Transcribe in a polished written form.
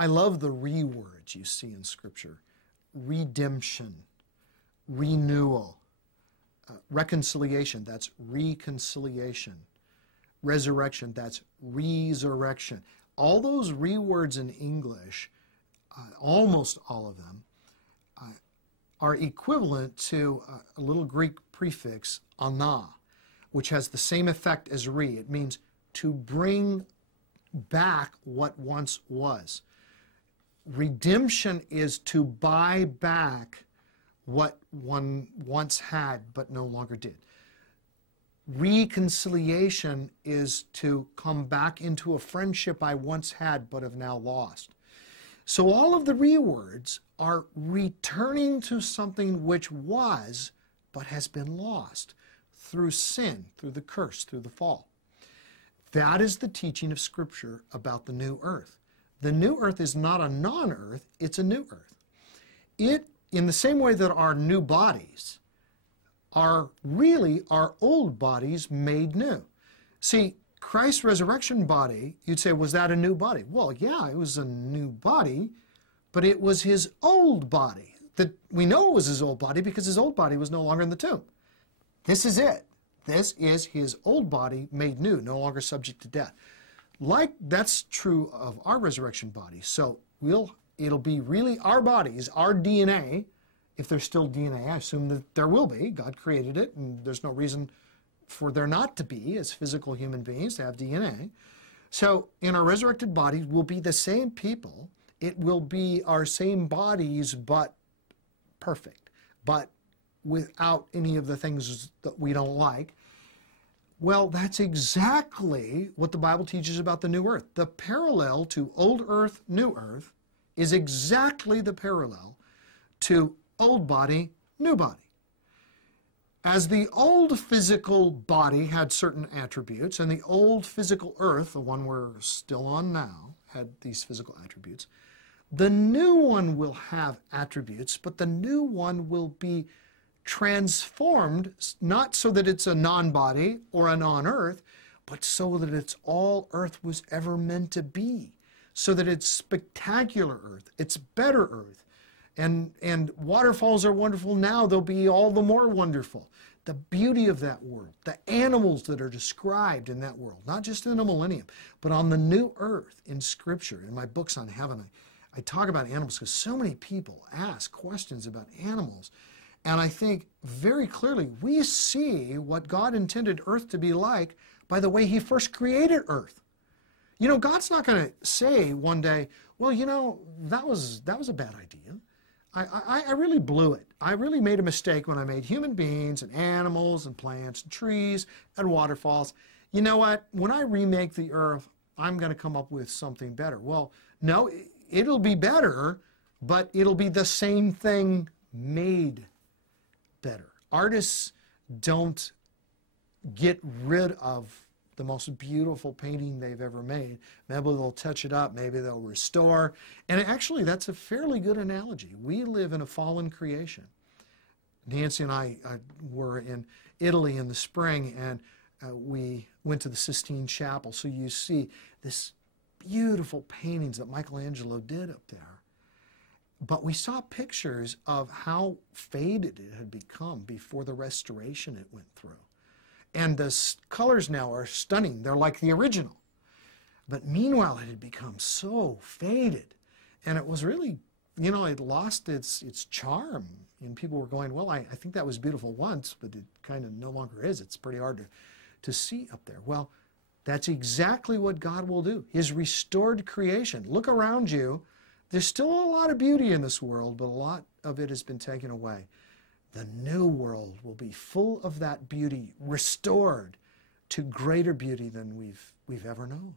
I love the re-words you see in Scripture. Redemption, renewal, reconciliation, that's reconciliation. Resurrection, that's resurrection. All those re-words in English, almost all of them, are equivalent to a little Greek prefix, ana, which has the same effect as re. It means to bring back what once was. Redemption is to buy back what one once had but no longer did. Reconciliation is to come back into a friendship I once had but have now lost. So all of the re-words are returning to something which was but has been lost through sin, through the curse, through the fall. That is the teaching of Scripture about the new earth. The new earth is not a non-earth, it's a new earth. It, in the same way that our new bodies are really our old bodies made new. See, Christ's resurrection body, you'd say, was that a new body? Well, yeah, it was a new body, but it was his old body. That we know it was his old body because his old body was no longer in the tomb. This is it. This is his old body made new, no longer subject to death. Like that's true of our resurrection body. So it'll be really our bodies, our DNA. If there's still DNA, I assume that there will be. God created it, and there's no reason for there not to be, as physical human beings, to have DNA. So in our resurrected bodies, we'll be the same people. It will be our same bodies, but perfect, but without any of the things that we don't like. Well, that's exactly what the Bible teaches about the new earth. The parallel to old earth, new earth is exactly the parallel to old body, new body. As the old physical body had certain attributes, and the old physical earth, the one we're still on now, had these physical attributes, the new one will have attributes, but the new one will be transformed, not so that it's a non-body or a non-earth, but so that it's all earth was ever meant to be, so that it's spectacular earth, it's better earth. And waterfalls are wonderful now, they'll be all the more wonderful. The beauty of that world, the animals that are described in that world, not just in the millennium, but on the new earth in Scripture. In my books on heaven, I talk about animals because so many people ask questions about animals. And I think very clearly we see what God intended earth to be like by the way he first created earth. You know, God's not going to say one day, well, you know, that was a bad idea. I really blew it. I really made a mistake when I made human beings and animals and plants and trees and waterfalls. You know what? When I remake the earth, I'm going to come up with something better. Well, no, it'll be better, but it'll be the same thing made better. Artists don't get rid of the most beautiful painting they've ever made. Maybe they'll touch it up, maybe they'll restore. And actually, that's a fairly good analogy. We live in a fallen creation. Nancy and I were in Italy in the spring, and we went to the Sistine Chapel. So you see this beautiful paintings that Michelangelo did up there. But we saw pictures of how faded it had become before the restoration it went through. And the colors now are stunning. They're like the original. But meanwhile, it had become so faded. And it was really, you know, it lost its charm. And people were going, well, I think that was beautiful once, but it kind of no longer is. It's pretty hard to see up there. Well, that's exactly what God will do. His restored creation. Look around you. There's still a lot of beauty in this world, but a lot of it has been taken away. The new world will be full of that beauty, restored to greater beauty than we've ever known.